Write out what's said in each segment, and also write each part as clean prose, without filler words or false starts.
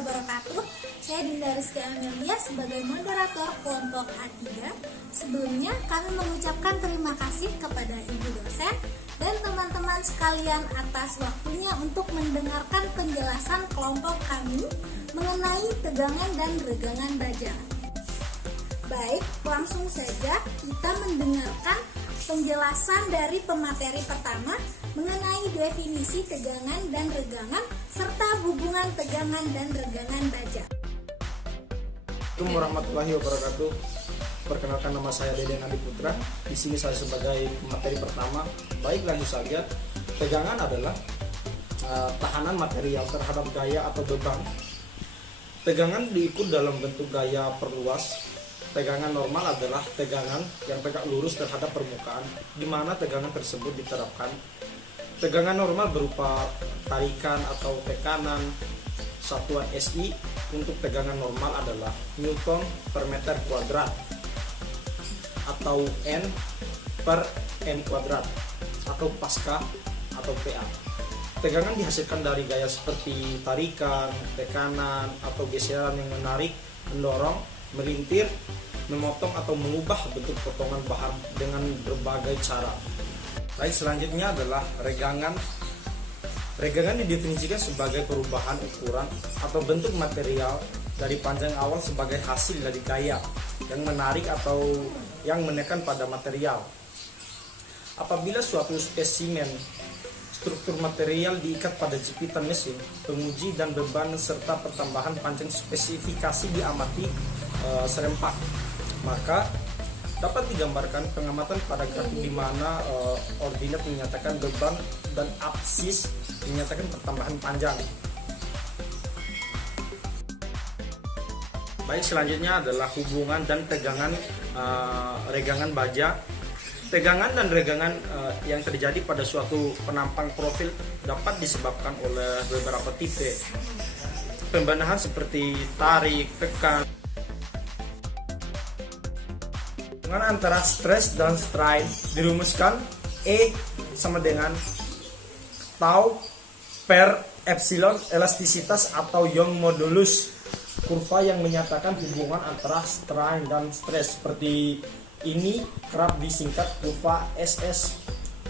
wabarakatuh. Saya Dinda Rizky Amelia sebagai moderator kelompok A3. Sebelumnya kami mengucapkan terima kasih kepada Ibu dosen dan teman-teman sekalian atas waktunya untuk mendengarkan penjelasan kelompok kami mengenai tegangan dan regangan baja. Baik, langsung saja kita mendengarkan penjelasan dari pemateri pertama mengenai definisi tegangan dan regangan serta hubungan tegangan dan regangan baja. Assalamualaikum warahmatullahi wabarakatuh. Perkenalkan, nama saya Deden Adi Putra. Di sini saya sebagai pemateri pertama. Baik, lanjut saja. Tegangan adalah tahanan material terhadap gaya atau beban. Tegangan diukur dalam bentuk gaya perluas. Tegangan normal adalah tegangan yang tegak lurus terhadap permukaan, di mana tegangan tersebut diterapkan. Tegangan normal berupa tarikan atau tekanan. Satuan SI untuk tegangan normal adalah Newton per meter kuadrat atau N per M kuadrat atau Pascal atau PA. Tegangan dihasilkan dari gaya seperti tarikan, tekanan, atau geseran yang menarik, mendorong, melintir, memotong atau mengubah bentuk potongan bahan dengan berbagai cara. Baik, selanjutnya adalah regangan. Regangan didefinisikan sebagai perubahan ukuran atau bentuk material dari panjang awal sebagai hasil dari gaya yang menarik atau yang menekan pada material. Apabila suatu spesimen struktur material diikat pada jepitan mesin, penguji dan beban serta pertambahan panjang spesifikasi diamati serempak, maka dapat digambarkan pengamatan pada grafik di mana ordinat menyatakan beban dan absis menyatakan pertambahan panjang. Baik, selanjutnya adalah hubungan dan tegangan regangan baja. Tegangan dan regangan yang terjadi pada suatu penampang profil dapat disebabkan oleh beberapa tipe pembenahan seperti tarik, tekan. Hubungan antara stress dan strain dirumuskan E sama dengan tau per epsilon elastisitas atau Young modulus, kurva yang menyatakan hubungan antara strain dan stress. Seperti ini kerap disingkat kurva SS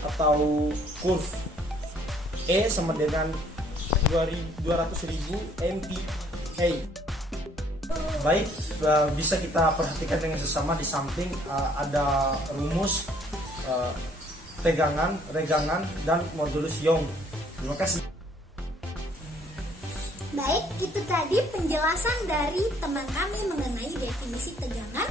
atau curve E sama dengan 200.000 MPa. Baik, bisa kita perhatikan dengan sesama di samping ada rumus tegangan, regangan, dan modulus Young. Terima kasih. Baik, itu tadi penjelasan dari teman kami mengenai definisi tegangan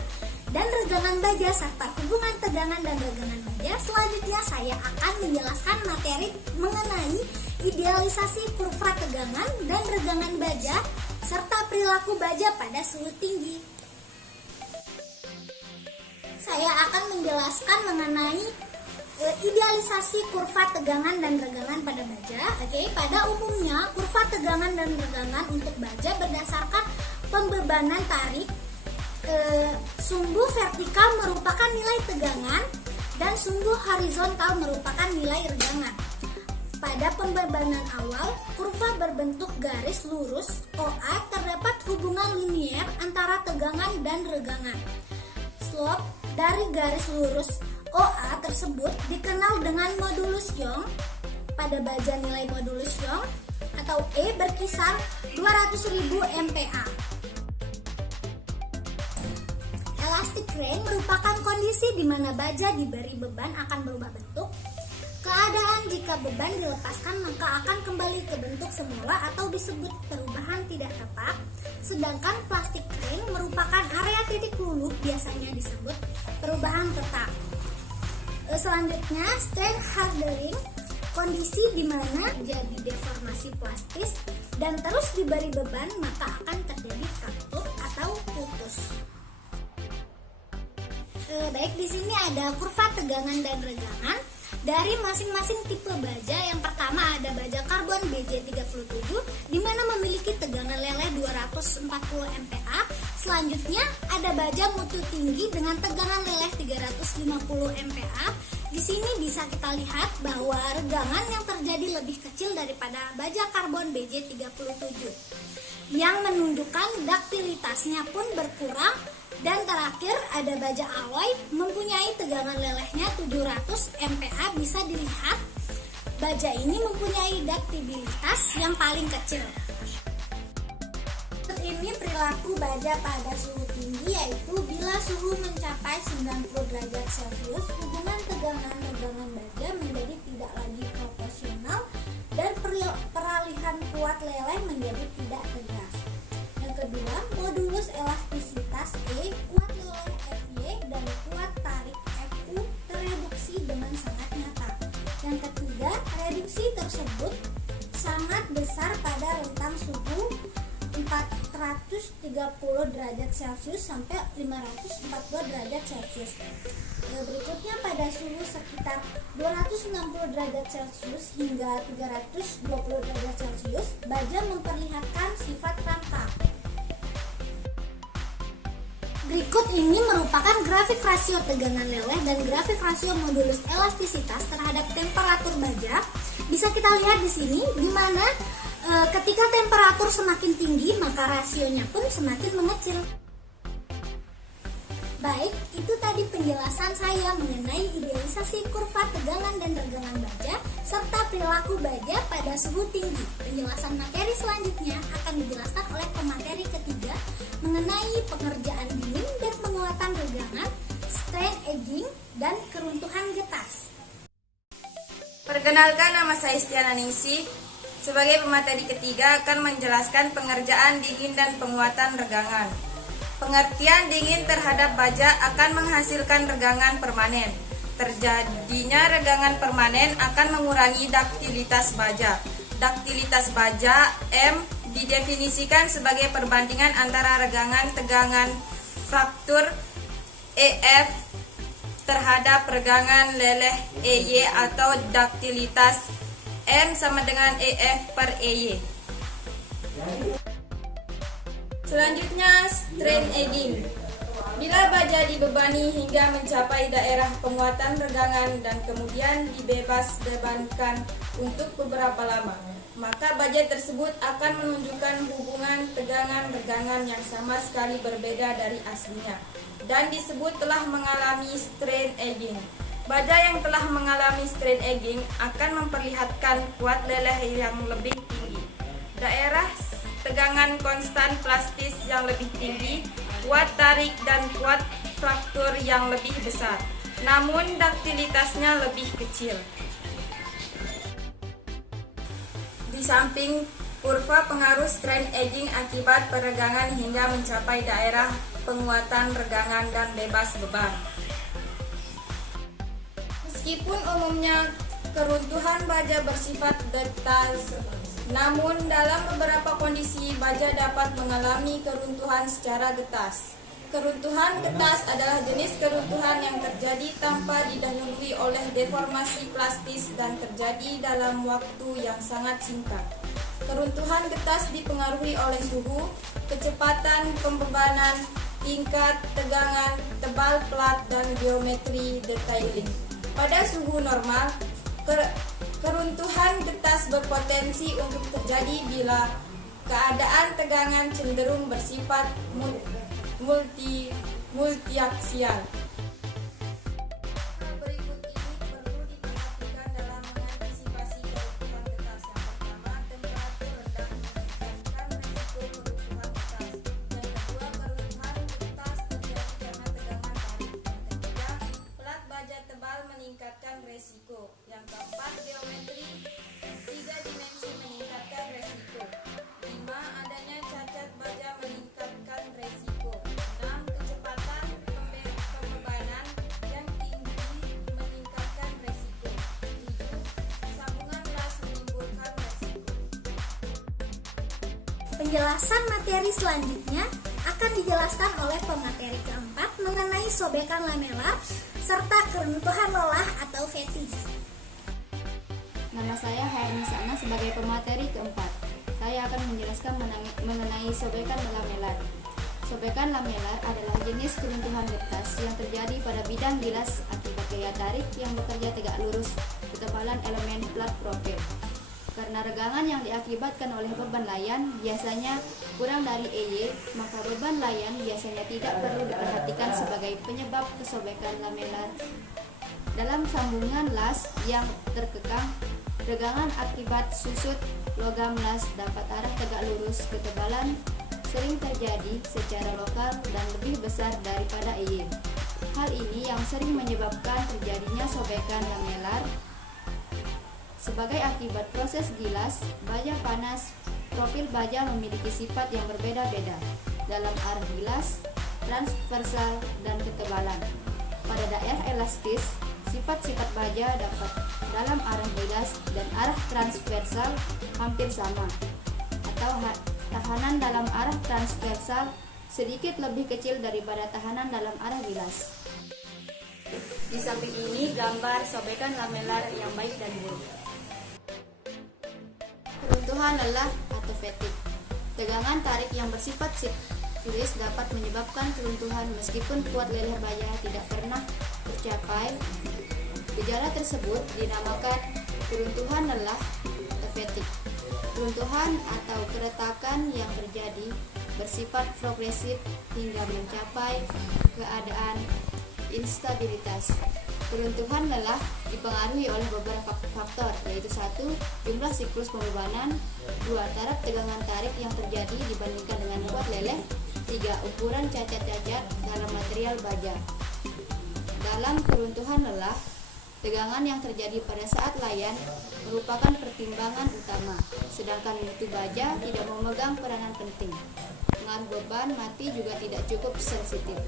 dan regangan baja serta hubungan tegangan dan regangan baja. Selanjutnya saya akan menjelaskan materi mengenai idealisasi kurva tegangan dan regangan baja serta perilaku baja pada suhu tinggi. Saya akan menjelaskan mengenai idealisasi kurva tegangan dan regangan pada baja. Pada umumnya kurva tegangan dan regangan untuk baja berdasarkan pembebanan tarik. Sumbu vertikal merupakan nilai tegangan dan sumbu horizontal merupakan nilai regangan. Pada pembebanan awal, kurva berbentuk garis lurus OA terdapat hubungan linier antara tegangan dan regangan. Slope dari garis lurus OA tersebut dikenal dengan modulus Young. Pada baja nilai modulus Young atau E berkisar 200.000 MPa. Elastic range merupakan kondisi di mana baja diberi beban akan berubah bentuk. Keadaan jika beban dilepaskan maka akan kembali ke bentuk semula atau disebut perubahan tidak tetap. Sedangkan plastic ring merupakan area titik luluh, biasanya disebut perubahan tetap. Selanjutnya, strain hardening, kondisi di mana jadi deformasi plastis dan terus diberi beban maka akan terjadi fraktur atau putus. Baik, di sini ada kurva tegangan dan regangan dari masing-masing tipe baja. Yang pertama ada baja karbon BJ37 di mana memiliki tegangan leleh 240 MPa. Selanjutnya ada baja mutu tinggi dengan tegangan leleh 350 MPa. Di sini bisa kita lihat bahwa regangan yang terjadi lebih kecil daripada baja karbon BJ37. yang menunjukkan daktilitasnya pun berkurang. Dan terakhir ada baja alloy mempunyai tegangan lelehnya 700 MPa. Bisa dilihat baja ini mempunyai ductilitas yang paling kecil. Ini perilaku baja pada suhu tinggi, yaitu bila suhu mencapai 90 derajat Celcius, hubungan tegangan-tegangan baja menjadi tidak lagi proporsional dan peralihan kuat leleh menjadi tidak tegas. Yang kedua, modulus elastisitas E, kuat leleh Fy dan kuat tarik Fu tereduksi dengan sangat nyata. Yang ketiga, reduksi tersebut sangat besar pada rentang suhu 430 derajat Celcius sampai 540 derajat Celcius. Berikutnya pada suhu sekitar 260 derajat Celcius hingga 320 derajat Celcius, baja memperlihatkan sifat rangkap. Berikut ini merupakan grafik rasio tegangan leleh dan grafik rasio modulus elastisitas terhadap temperatur baja. Bisa kita lihat di sini, di mana ketika temperatur semakin tinggi maka rasionya pun semakin mengecil. Baik, itu tadi penjelasan saya mengenai idealisasi kurva tegangan dan regangan baja serta perilaku baja pada suhu tinggi. Penjelasan materi selanjutnya akan dijelaskan oleh pemateri ketiga mengenai pengerjaan dingin dan penguatan regangan, strain aging, dan keruntuhan getas. Perkenalkan, nama saya Stiana Ningsih. Sebagai pemateri ketiga akan menjelaskan pengerjaan dingin dan penguatan regangan. Pengertian dingin terhadap baja akan menghasilkan regangan permanen. Terjadinya regangan permanen akan mengurangi ductilitas baja. Ductilitas baja M didefinisikan sebagai perbandingan antara regangan tegangan fraktur EF terhadap regangan leleh EY atau ductilitas M sama dengan EF per EY. Selanjutnya, strain aging. Bila baja dibebani hingga mencapai daerah penguatan regangan dan kemudian dibebas bebankan untuk beberapa lama, maka baja tersebut akan menunjukkan hubungan tegangan-regangan yang sama sekali berbeda dari aslinya dan disebut telah mengalami strain aging. Baja yang telah mengalami strain aging akan memperlihatkan kuat leleh yang lebih tinggi, daerah tegangan konstan plastis yang lebih tinggi, kuat tarik dan kuat fraktur yang lebih besar, namun ductilitasnya lebih kecil. Di samping kurva pengaruh strain aging akibat peregangan hingga mencapai daerah penguatan regangan dan bebas beban. Meskipun umumnya keruntuhan baja bersifat detail, namun dalam beberapa kondisi baja dapat mengalami keruntuhan secara getas. Keruntuhan getas adalah jenis keruntuhan yang terjadi tanpa didahului oleh deformasi plastis dan terjadi dalam waktu yang sangat singkat. Keruntuhan getas dipengaruhi oleh suhu, kecepatan pembebanan, tingkat tegangan, tebal plat, dan geometri detailing. Pada suhu normal, keruntuhan getas berpotensi untuk terjadi bila keadaan tegangan cenderung bersifat multiaksial. Berikut ini perlu diperhatikan dalam mengantisipasi keruntuhan getas. Yang pertama, temperatur rendah meningkatkan risiko keruntuhan getas. Yang kedua, keruntuhan getas terjadi karena tegangan tarik. Yang ketiga, plat baja tebal meningkatkan risiko. Yang keempat, geometri 3 dimensi meningkatkan risiko. 5. Adanya cacat baja meningkatkan risiko. 6. Kecepatan pembebanan yang tinggi meningkatkan risiko. 7. Sambungan las menimbulkan risiko. Penjelasan materi selanjutnya akan dijelaskan oleh pemateri keempat mengenai sobekan lamelar serta keruntuhan lelah atau fetish. Nama saya Hernisana sebagai pemateri keempat. Saya akan menjelaskan mengenai sobekan lamelar. Sobekan lamelar adalah jenis keruntuhan getas yang terjadi pada bidang bilas akibat gaya tarik yang bekerja tegak lurus ketebalan elemen plat profil. Karena regangan yang diakibatkan oleh beban layan biasanya kurang dari EY, maka beban layan biasanya tidak perlu diperhatikan sebagai penyebab kesobekan lamelar. Dalam sambungan las yang terkekang, regangan akibat susut logam las dapat arah tegak lurus ketebalan sering terjadi secara lokal dan lebih besar daripada EY. Hal ini yang sering menyebabkan terjadinya sobekan lamelar. Sebagai akibat proses gilas, baja panas, profil baja memiliki sifat yang berbeda-beda dalam arah gilas, transversal, dan ketebalan. Pada daerah elastis, sifat-sifat baja dapat dalam arah gilas dan arah transversal hampir sama, atau tahanan dalam arah transversal sedikit lebih kecil daripada tahanan dalam arah gilas. Di samping ini gambar sobekan lamelar yang baik dan buruk. Keruntuhan lelah atau fatigue. Tegangan tarik yang bersifat siklis dapat menyebabkan keruntuhan meskipun kuat leher baja tidak pernah tercapai. Gejala tersebut dinamakan keruntuhan lelah atau fatigue. Keruntuhan atau keretakan yang terjadi bersifat progresif hingga mencapai keadaan instabilitas. Keruntuhan lelah dipengaruhi oleh beberapa faktor, yaitu 1. Jumlah siklus pembebanan, 2. Taraf tegangan tarik yang terjadi dibandingkan dengan kuat leleh, 3. Ukuran cacat-cacat dalam material baja. Dalam keruntuhan lelah, tegangan yang terjadi pada saat layan merupakan pertimbangan utama, sedangkan mutu baja tidak memegang peranan penting. Pengaruh beban mati juga tidak cukup sensitif.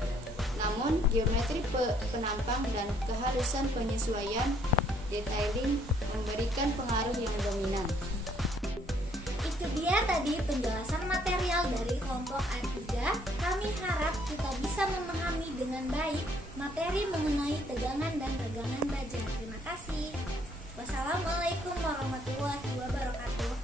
Namun, geometri penampang dan kehalusan penyesuaian detailing memberikan pengaruh yang dominan. Itu dia tadi penjelasan material dari kelompok A3. Kami harap kita bisa memahami dengan baik materi mengenai tegangan dan regangan baja. Terima kasih. Wassalamualaikum warahmatullahi wabarakatuh.